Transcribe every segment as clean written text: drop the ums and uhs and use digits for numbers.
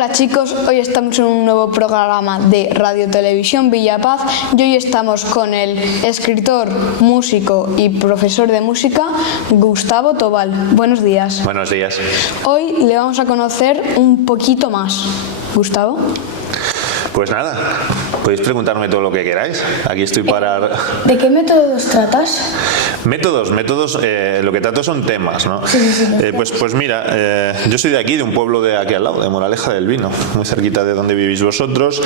Hola chicos, hoy estamos en un nuevo programa de Radio Televisión Villapaz y hoy estamos con el escritor, músico y profesor de música Gustavo Tobal. Buenos días. Buenos días. Hoy le vamos a conocer un poquito más. Gustavo. Pues nada, podéis preguntarme todo lo que queráis. Aquí estoy para... ¿De qué métodos tratas? Métodos, lo que trato son temas, ¿no? Sí. Pues mira, yo soy de aquí, de un pueblo de aquí al lado, de Moraleja del Vino, muy cerquita de donde vivís vosotros.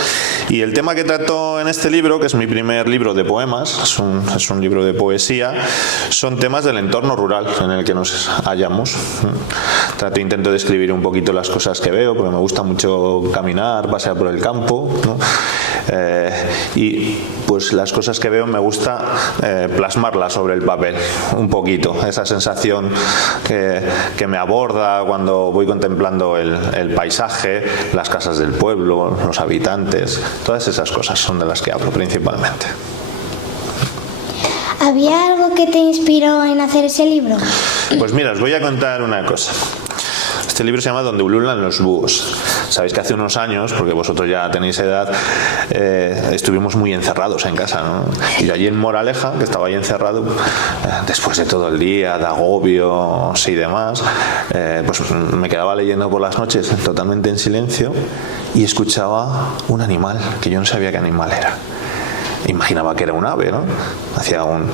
Y el tema que trato en este libro, que es mi primer libro de poemas, es un libro de poesía, son temas del entorno rural en el que nos hallamos. Intento describir un poquito las cosas que veo, porque me gusta mucho caminar, pasear por el campo, ¿no? Y pues las cosas que veo me gusta plasmarlas sobre el papel un poquito, esa sensación que me aborda cuando voy contemplando el paisaje, las casas del pueblo, los habitantes, todas esas cosas son de las que hablo principalmente. ¿Había algo que te inspiró en hacer ese libro? Pues mira, os voy a contar una cosa. Este libro se llama Donde ululan los búhos. Sabéis que hace unos años, porque vosotros ya tenéis edad, estuvimos muy encerrados en casa, ¿no? Y yo allí en Moraleja, que estaba ahí encerrado, después de todo el día, de agobios y demás, pues me quedaba leyendo por las noches totalmente en silencio y escuchaba un animal que yo no sabía qué animal era. Imaginaba que era un ave, ¿no? Hacía un...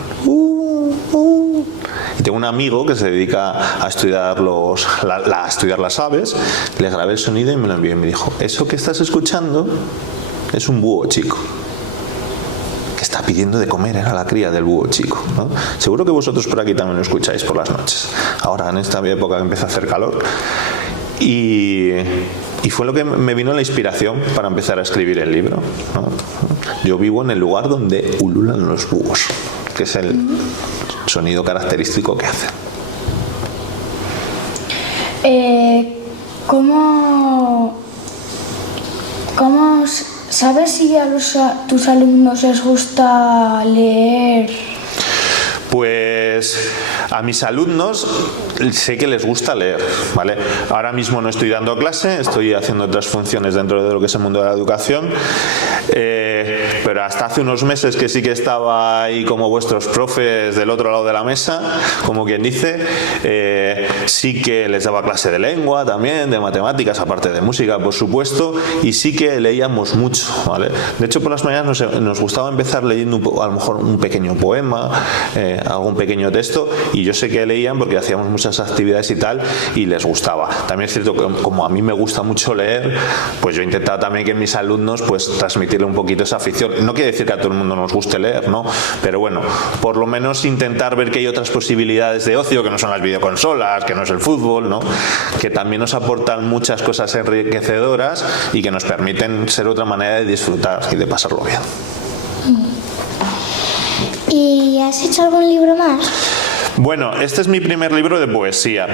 Y tengo un amigo que se dedica a estudiar las aves. Le grabé el sonido y me lo envió y me dijo: eso que estás escuchando es un búho chico que está pidiendo de comer, era la cría del búho chico, ¿no? Seguro que vosotros por aquí también lo escucháis por las noches, ahora en esta época que empieza a hacer calor. Y fue lo que me vino la inspiración para empezar a escribir el libro, ¿no? Yo vivo en el lugar donde ululan los búhos, que es el sonido característico que hacen. ¿Cómo sabes si a tus alumnos les gusta leer? Pues a mis alumnos sé que les gusta leer, ¿vale? Ahora mismo no estoy dando clase, estoy haciendo otras funciones dentro de lo que es el mundo de la educación, pero hasta hace unos meses que sí que estaba ahí como vuestros profes del otro lado de la mesa, como quien dice, sí que les daba clase de lengua también, de matemáticas, aparte de música, por supuesto, y sí que leíamos mucho, ¿vale? De hecho, por las mañanas nos gustaba empezar leyendo a lo mejor un pequeño poema, algún pequeño texto, y yo sé que leían porque hacíamos muchas actividades y tal, y les gustaba. También es cierto que como a mí me gusta mucho leer, pues yo he intentado también que mis alumnos pues transmitirle un poquito esa afición. No quiere decir que a todo el mundo nos guste leer, ¿no? Pero bueno, por lo menos intentar ver que hay otras posibilidades de ocio, que no son las videoconsolas, que no es el fútbol, ¿no? Que también nos aportan muchas cosas enriquecedoras y que nos permiten ser otra manera de disfrutar y de pasarlo bien. ¿Y has hecho algún libro más? Bueno, este es mi primer libro de poesía.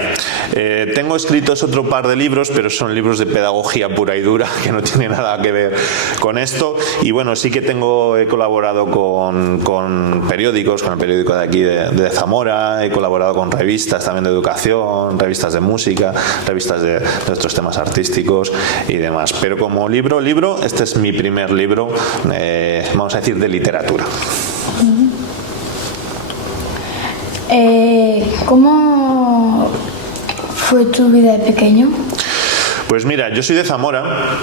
Tengo escritos otro par de libros, pero son libros de pedagogía pura y dura, que no tienen nada que ver con esto. Y bueno, sí que he colaborado con periódicos, con el periódico de aquí de Zamora, he colaborado con revistas también de educación, revistas de música, revistas de otros temas artísticos y demás. Pero como libro, este es mi primer libro, vamos a decir, de literatura. ¿Cómo fue tu vida de pequeño? Pues mira, yo soy de Zamora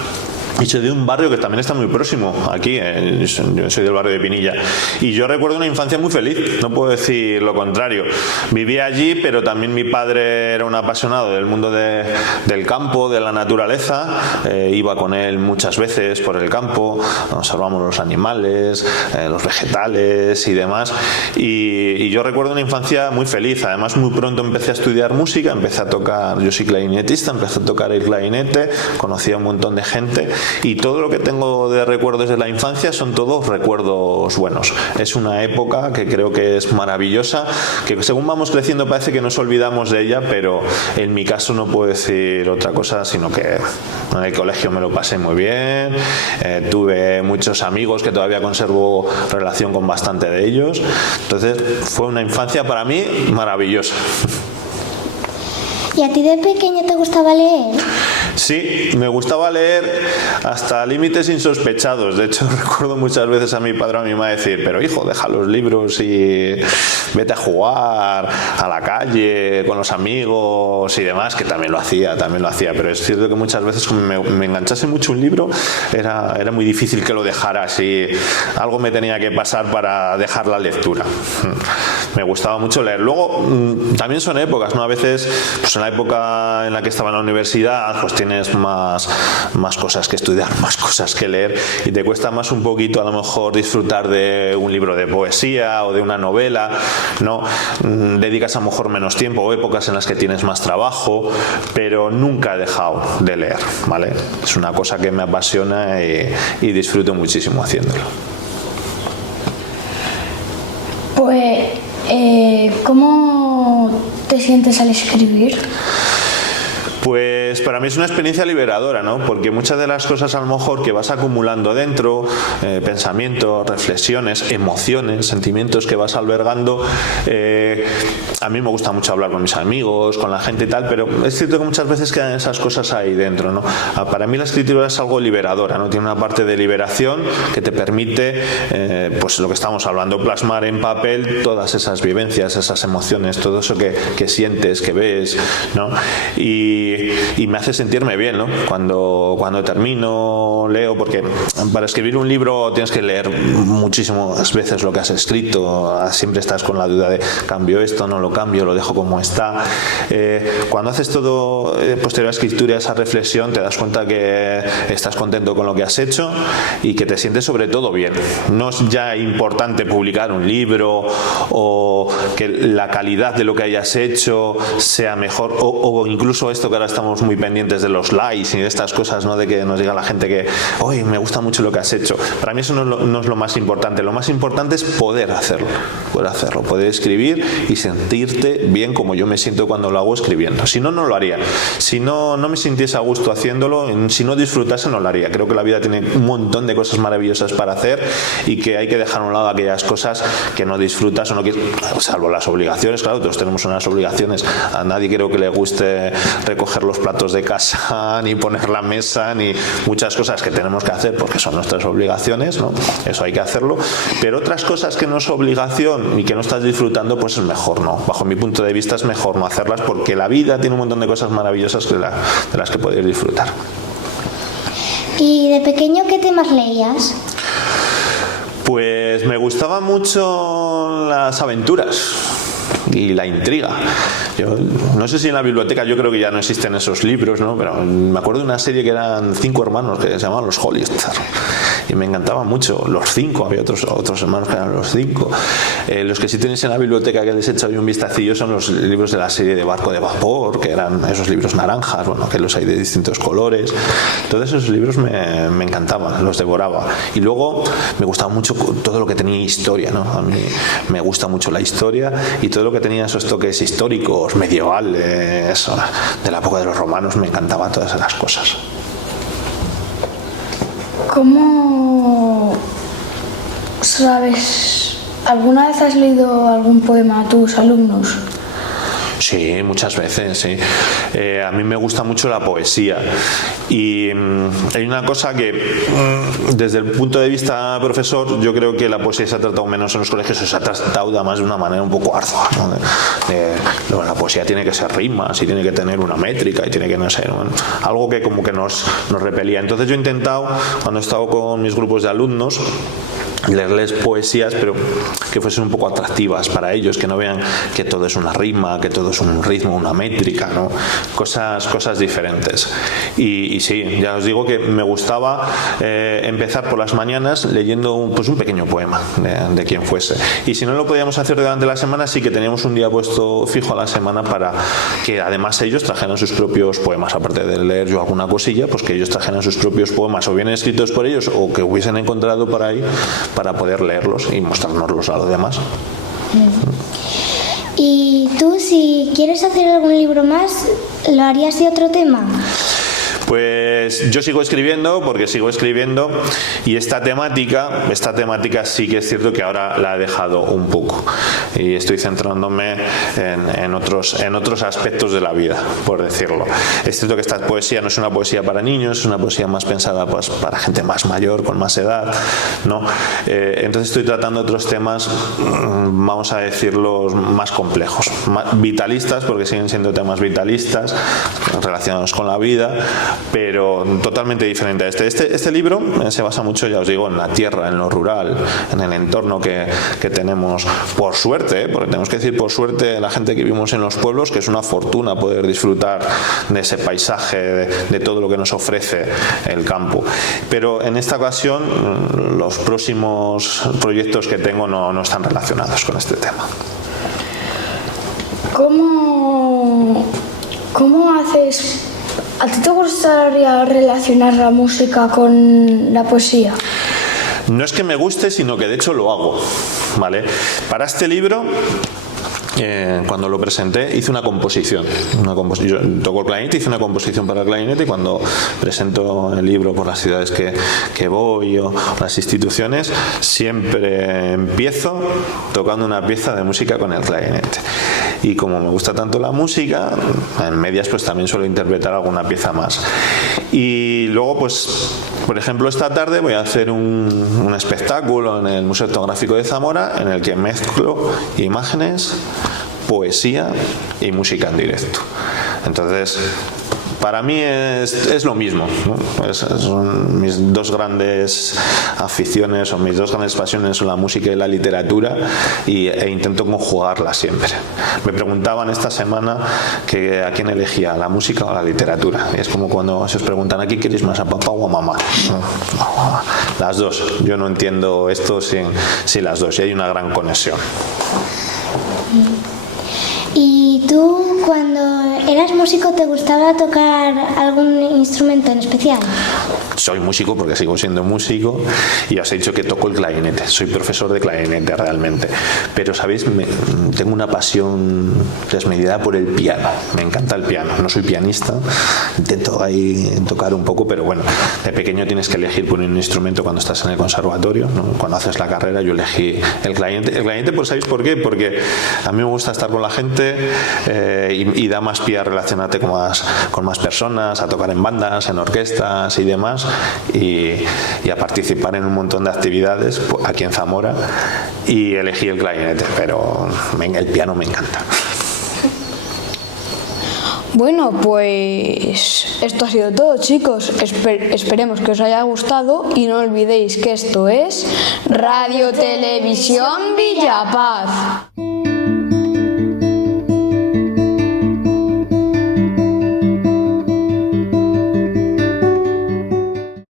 y soy de un barrio que también está muy próximo aquí, yo soy del barrio de Pinilla, y yo recuerdo una infancia muy feliz, no puedo decir lo contrario. Vivía allí, pero también mi padre era un apasionado del mundo del campo, de la naturaleza, iba con él muchas veces por el campo, observamos los animales, los vegetales y demás, y yo recuerdo una infancia muy feliz. Además, muy pronto empecé a estudiar música, empecé a tocar, yo soy clarinetista, empecé a tocar el clarinete, conocí a un montón de gente. Y todo lo que tengo de recuerdos de la infancia son todos recuerdos buenos. Es una época que creo que es maravillosa, que según vamos creciendo parece que nos olvidamos de ella, pero en mi caso no puedo decir otra cosa, sino que en el colegio me lo pasé muy bien, tuve muchos amigos que todavía conservo relación con bastante de ellos. Entonces fue una infancia para mí maravillosa. ¿Y a ti de pequeño te gustaba leer? Sí, me gustaba leer hasta límites insospechados. De hecho, recuerdo muchas veces a mi padre o a mi madre decir, pero hijo, deja los libros y vete a jugar a la calle con los amigos y demás, que también lo hacía, pero es cierto que muchas veces como me enganchase mucho un libro, era muy difícil que lo dejara, así algo me tenía que pasar para dejar la lectura. Me gustaba mucho leer. Luego, también son épocas, ¿no? A veces, pues en la época en la que estaba en la universidad, pues tienes más cosas que estudiar, más cosas que leer, y te cuesta más un poquito a lo mejor disfrutar de un libro de poesía o de una novela, ¿no? Dedicas a lo mejor menos tiempo, o épocas en las que tienes más trabajo, pero nunca he dejado de leer, ¿vale? Es una cosa que me apasiona y disfruto muchísimo haciéndolo. Pues, ¿cómo te sientes al escribir? Pues para mí es una experiencia liberadora, ¿no? Porque muchas de las cosas a lo mejor que vas acumulando dentro, pensamientos, reflexiones, emociones, sentimientos que vas albergando, a mí me gusta mucho hablar con mis amigos, con la gente y tal, pero es cierto que muchas veces quedan esas cosas ahí dentro, ¿no? Para mí la escritura es algo liberadora, ¿no? Tiene una parte de liberación que te permite, pues lo que estamos hablando, plasmar en papel todas esas vivencias, esas emociones, todo eso que sientes, que ves, ¿no? Y me hace sentirme bien, ¿no? Cuando termino, leo, porque para escribir un libro tienes que leer muchísimas veces lo que has escrito, siempre estás con la duda de cambio esto, no lo cambio, lo dejo como está. Cuando haces todo posterior a la escritura, esa reflexión, te das cuenta que estás contento con lo que has hecho y que te sientes sobre todo bien. No es ya importante publicar un libro o que la calidad de lo que hayas hecho sea mejor, o incluso esto que ahora estamos muy pendientes de los likes y de estas cosas, ¿no? De que nos diga la gente que hoy me gusta mucho lo que has hecho. Para mí eso no es lo más importante. Lo más importante es poder hacerlo, poder escribir y sentirte bien como yo me siento cuando lo hago escribiendo. Si no, no lo haría. Si no me sintiese a gusto haciéndolo, si no disfrutase, no lo haría. Creo que la vida tiene un montón de cosas maravillosas para hacer y que hay que dejar a un lado aquellas cosas que no disfrutas o no quieres, salvo las obligaciones. Claro, todos tenemos unas obligaciones. A nadie creo que le guste recoger los platos de casa, ni poner la mesa, ni muchas cosas que tenemos que hacer porque son nuestras obligaciones, ¿no? Eso hay que hacerlo, pero otras cosas que no es obligación y que no estás disfrutando, pues es mejor no. Bajo mi punto de vista es mejor no hacerlas porque la vida tiene un montón de cosas maravillosas de las que poder disfrutar. ¿Y de pequeño qué temas leías? Pues me gustaban mucho las aventuras y la intriga. Yo no sé si en la biblioteca, yo creo que ya no existen esos libros, ¿no? Pero me acuerdo de una serie que eran 5 hermanos que se llamaban los Hollister y me encantaban mucho los 5. Había otros hermanos que eran los 5. Los que sí tenéis en la biblioteca que les he echado un vistacillo son los libros de la serie de Barco de Vapor, que eran esos libros naranjas, bueno, que los hay de distintos colores. Todos esos libros me encantaban, los devoraba. Y luego me gustaba mucho todo lo que tenía historia, ¿no? A mí me gusta mucho la historia y todo lo que tenía esos toques históricos, medievales, de la época de los romanos, me encantaban todas esas cosas. ¿Cómo sabes? ¿Alguna vez has leído algún poema a tus alumnos? Sí, muchas veces, sí. A mí me gusta mucho la poesía y hay una cosa que desde el punto de vista profesor, yo creo que la poesía se ha tratado menos en los colegios, se ha tratado además de una manera un poco ardua, ¿no? La poesía tiene que ser rimas y tiene que tener una métrica y tiene que no ser algo que como que nos repelía. Entonces yo he intentado, cuando he estado con mis grupos de alumnos, leerles poesías, pero que fuesen un poco atractivas para ellos, que no vean que todo es una rima, que todo es un ritmo, una métrica, ¿no? Cosas diferentes. Y sí, ya os digo que me gustaba empezar por las mañanas leyendo un pequeño poema de quien fuese. Y si no lo podíamos hacer durante la semana, sí que teníamos un día puesto fijo a la semana para que además ellos trajeran sus propios poemas, aparte de leer yo alguna cosilla, pues que ellos trajeran sus propios poemas, o bien escritos por ellos, o que hubiesen encontrado por ahí, para poder leerlos y mostrárnoslos a los demás. ¿Y tú, si quieres hacer algún libro más, lo harías de otro tema? Pues yo sigo escribiendo porque sigo escribiendo y esta temática sí que es cierto que ahora la he dejado un poco y estoy centrándome en otros aspectos de la vida, por decirlo. Es cierto que esta poesía no es una poesía para niños, es una poesía más pensada pues, para gente más mayor, con más edad, ¿no? Entonces estoy tratando otros temas, vamos a decirlos, más complejos, más vitalistas, porque siguen siendo temas vitalistas relacionados con la vida, pero totalmente diferente a este libro se basa mucho, ya os digo, en la tierra, en lo rural, en el entorno que tenemos, por suerte, porque tenemos que decir por suerte la gente que vivimos en los pueblos, que es una fortuna poder disfrutar de ese paisaje, de todo lo que nos ofrece el campo. Pero en esta ocasión los próximos proyectos que tengo no están relacionados con este tema. ¿Cómo haces? ¿A ti te gustaría relacionar la música con la poesía? No es que me guste, sino que de hecho lo hago, ¿vale? Para este libro, cuando lo presenté, hice una composición. Yo toco el clarinete, hice una composición para el clarinete y cuando presento el libro por las ciudades que voy o las instituciones, siempre empiezo tocando una pieza de música con el clarinete. Y como me gusta tanto la música, en medias pues también suelo interpretar alguna pieza más. Y luego pues, por ejemplo, esta tarde voy a hacer un espectáculo en el Museo Etnográfico de Zamora en el que mezclo imágenes, poesía y música en directo. Entonces, para mí es lo mismo, ¿no? Son mis dos grandes aficiones o mis dos grandes pasiones son la música y la literatura e intento conjugarlas siempre. Me preguntaban esta semana que a quién elegía, la música o la literatura. Y es como cuando se os preguntan ¿a quién queréis más, a papá o a mamá? Las dos. Yo no entiendo esto sin las dos y hay una gran conexión. ¿Y tú, cuando eras músico, te gustaba tocar algún instrumento en especial? Soy músico porque sigo siendo músico y os he dicho que toco el clarinete. Soy profesor de clarinete realmente. Pero, ¿sabéis? Tengo una pasión desmedida por el piano. Me encanta el piano. No soy pianista. Intento ahí tocar un poco, pero bueno, de pequeño tienes que elegir por un instrumento cuando estás en el conservatorio, ¿no? Cuando haces la carrera yo elegí el clarinete. El clarinete, pues ¿sabéis por qué? Porque a mí me gusta estar con la gente y da más pie a relacionarte con más personas, a tocar en bandas, en orquestas y demás, y a participar en un montón de actividades aquí en Zamora, y elegí el clarinete, pero el piano me encanta. Bueno, pues esto ha sido todo, chicos. Esperemos que os haya gustado y no olvidéis que esto es Radio Televisión Villapaz.